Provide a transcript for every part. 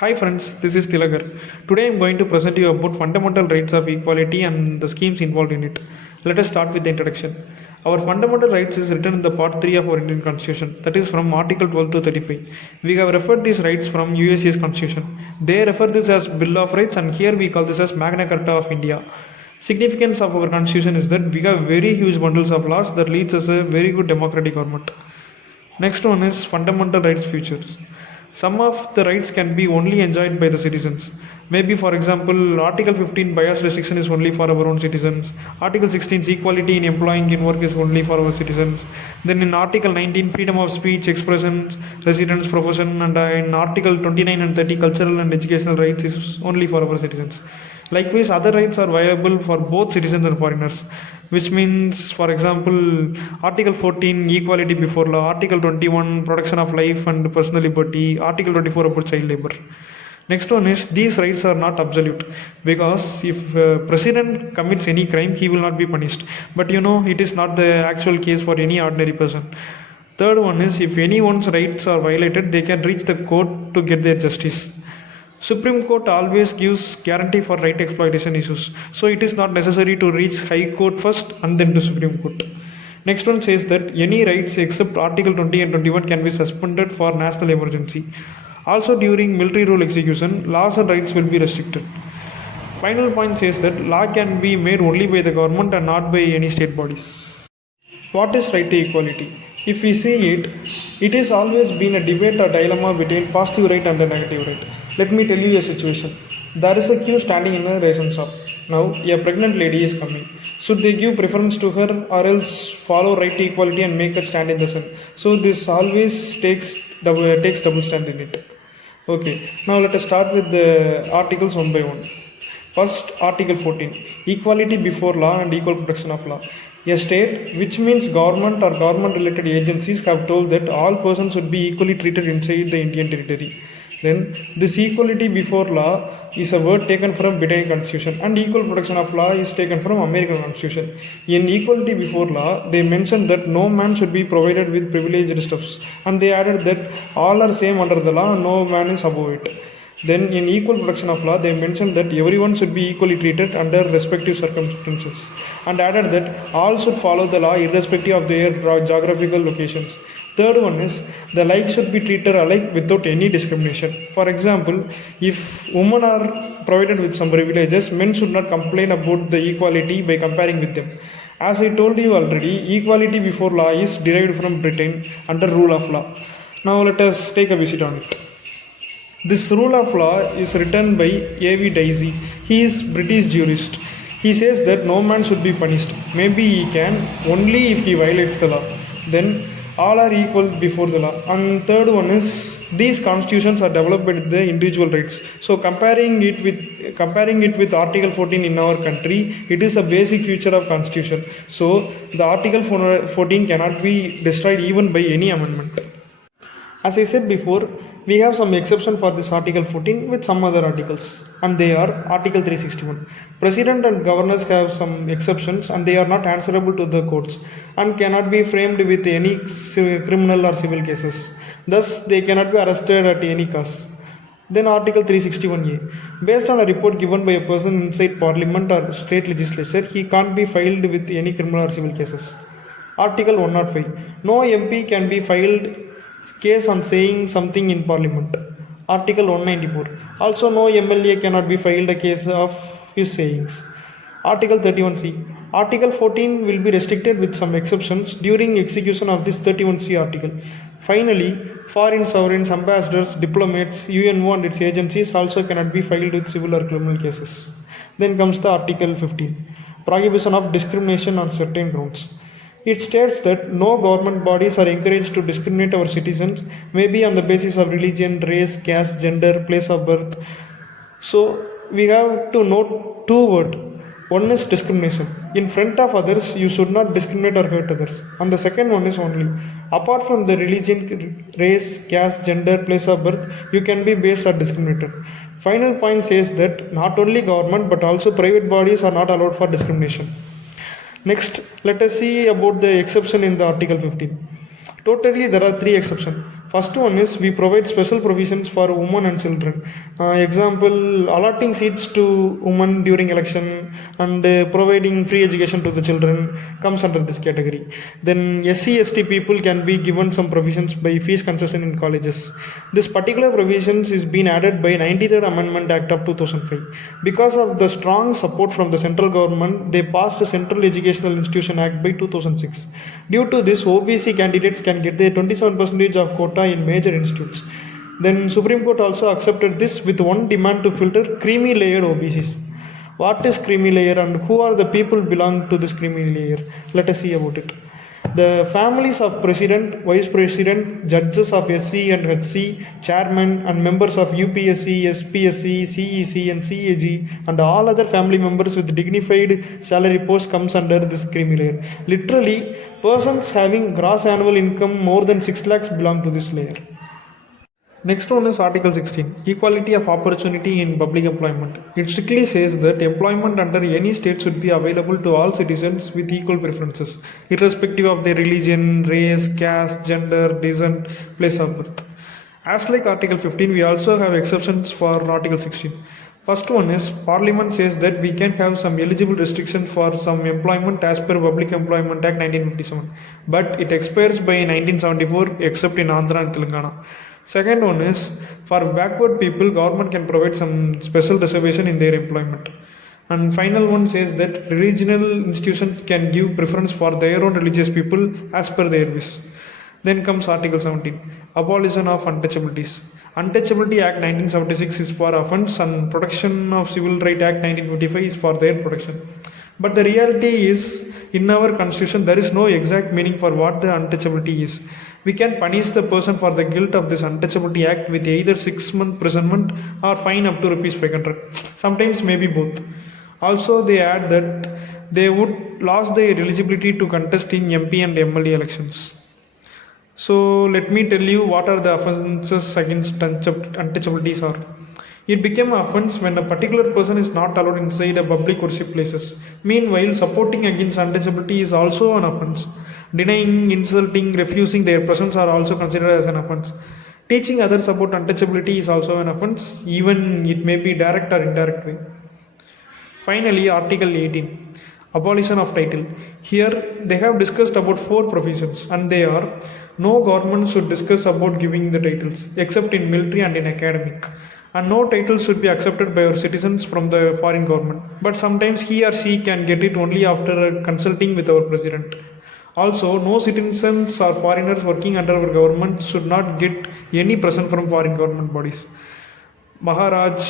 Hi friends, this is Tilagar. Today I am going to present you about fundamental rights of equality and the schemes involved in it. Let us start with the introduction. Our fundamental rights is written in the part 3 of our Indian Constitution, that is from Article 12 to 35. We have referred these rights from USA's Constitution. They refer this as Bill of Rights and here we call this as Magna Carta of India. Significance of our constitution is that we have very huge bundles of laws that leads us a very good democratic government. Next one is fundamental rights features. Some of the rights can be only enjoyed by the citizens. Maybe, for example, Article 15 bias restriction is only for our own citizens. Article 16 equality in employing in work is only for our citizens. Then in Article 19 freedom of speech, expression, residence, profession, and in Article 29 and 30 cultural and educational rights is only for our citizens. Likewise, other rights are viable for both citizens and foreigners, which means, for example, Article 14, equality before law, Article 21, protection of life and personal liberty, Article 24 about child labor. Next one is these rights are not absolute because if president commits any crime, he will not be punished. But it is not the actual case for any ordinary person. Third one is if anyone's rights are violated, they can reach the court to get their justice. Supreme Court always gives guarantee for right exploitation issues, so it is not necessary to reach High Court first and then to Supreme Court. Next one says that any rights except Article 20 and 21 can be suspended for national emergency. Also during military rule execution, laws and rights will be restricted. Final point says that law can be made only by the government and not by any state bodies. What is right to equality? If we see it, it has always been a debate or dilemma between positive right and a negative right. Let me tell you a situation. There is a queue standing in a ration shop. Now, a pregnant lady is coming. Should they give preference to her or else follow right to equality and make her stand in the sun? So this always takes double stand in it. Okay, now let us start with the articles one by one. First, Article 14, equality before law and equal protection of law. A state, which means government or government-related agencies, have told that all persons should be equally treated inside the Indian territory. Then, this equality before law is a word taken from British Constitution, and equal protection of law is taken from American Constitution. In equality before law, they mentioned that no man should be provided with privileged stuffs, and they added that all are same under the law, no man is above it. Then in equal protection of law, they mentioned that everyone should be equally treated under respective circumstances and added that all should follow the law irrespective of their geographical locations. Third one is the like should be treated alike without any discrimination. For example, if women are provided with some privileges, men should not complain about the equality by comparing with them. As I told you already, equality before law is derived from Britain under rule of law. Now let us take a visit on it. This rule of law is written by A.V. Dicey. He is British jurist. He says that no man should be punished. Maybe he can only if he violates the law. Then all are equal before the law. And third one is these constitutions are developed with the individual rights. So comparing it with Article 14 in our country, it is a basic feature of constitution. So the Article 14 cannot be destroyed even by any amendment. As I said before, we have some exception for this Article 14 with some other articles, and they are Article 361. President and governors have some exceptions and they are not answerable to the courts and cannot be framed with any criminal or civil cases. Thus, they cannot be arrested at any cost. Then Article 361A. Based on a report given by a person inside Parliament or state legislature, he can't be filed with any criminal or civil cases. Article 105. No MP can be filed case on saying something in Parliament. Article 194. Also, no MLA cannot be filed a case of his sayings. Article 31C. Article 14 will be restricted with some exceptions during execution of this 31C article. Finally, foreign sovereigns, ambassadors, diplomats, UNO and its agencies also cannot be filed with civil or criminal cases. Then comes the Article 15. Prohibition of discrimination on certain grounds. It states that no government bodies are encouraged to discriminate our citizens, maybe on the basis of religion, race, caste, gender, place of birth. So we have to note two words. One is discrimination. In front of others, you should not discriminate or hurt others. And the second one is only. Apart from the religion, race, caste, gender, place of birth, you can be based or discriminated. Final point says that not only government but also private bodies are not allowed for discrimination. Next, let us see about the exception in the Article 15. Totally, there are three exceptions. First one is we provide special provisions for women and children. Example, allotting seats to women during election and providing free education to the children comes under this category. Then SC/ST people can be given some provisions by fees concession in colleges. This particular provisions is being added by 93rd Amendment Act of 2005. Because of the strong support from the central government, they passed the Central Educational Institution Act by 2006. Due to this, OBC candidates can get their 27% of quota in major institutes. Then Supreme Court also accepted this with one demand to filter creamy layered OBCs. What is creamy layer and who are the people belong to this creamy layer? Let us see about it. The families of president, vice president, judges of SC and HC, chairman and members of UPSC, SPSC, CEC and CAG and all other family members with dignified salary posts comes under this creamy layer. Literally, persons having gross annual income more than 6 lakhs belong to this layer. Next one is Article 16, Equality of Opportunity in Public Employment. It strictly says that employment under any state should be available to all citizens with equal preferences, irrespective of their religion, race, caste, gender, descent, place of birth. As like Article 15, we also have exceptions for Article 16. First one is Parliament says that we can have some eligible restrictions for some employment as per Public Employment Act 1957, but it expires by 1974 except in Andhra and Telangana. Second one is for backward people, government can provide some special reservation in their employment. And final one says that regional institutions can give preference for their own religious people as per their wish. Then comes Article 17, Abolition of Untouchabilities. Untouchability Act 1976 is for offence and Protection of Civil Right Act 1955 is for their protection. But the reality is, in our constitution, there is no exact meaning for what the untouchability is. We can punish the person for the guilt of this untouchability act with either 6-month imprisonment or fine up to ₹500. Sometimes maybe both. Also, they add that they would lose their eligibility to contest in MP and MLA elections. So let me tell you what are the offences against untouchabilities are. It became an offence when a particular person is not allowed inside a public worship places. Meanwhile, supporting against untouchability is also an offence. Denying, insulting, refusing their presence are also considered as an offence. Teaching others about untouchability is also an offence, even it may be direct or indirect way. Finally, Article 18, Abolition of Title. Here, they have discussed about 4 provisions, and they are: no government should discuss about giving the titles, except in military and in academic. And no title should be accepted by our citizens from the foreign government. But sometimes he or she can get it only after consulting with our president. Also, no citizens or foreigners working under our government should not get any present from foreign government bodies. Maharaj,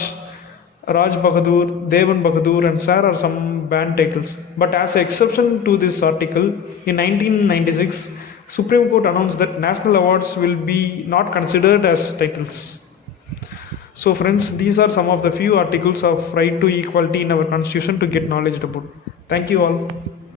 Raj Bahadur, Devan Bahadur and Sir are some banned titles. But as an exception to this article, in 1996, Supreme Court announced that national awards will be not considered as titles. So friends, these are some of the few articles of right to equality in our constitution to get knowledge about. Thank you all.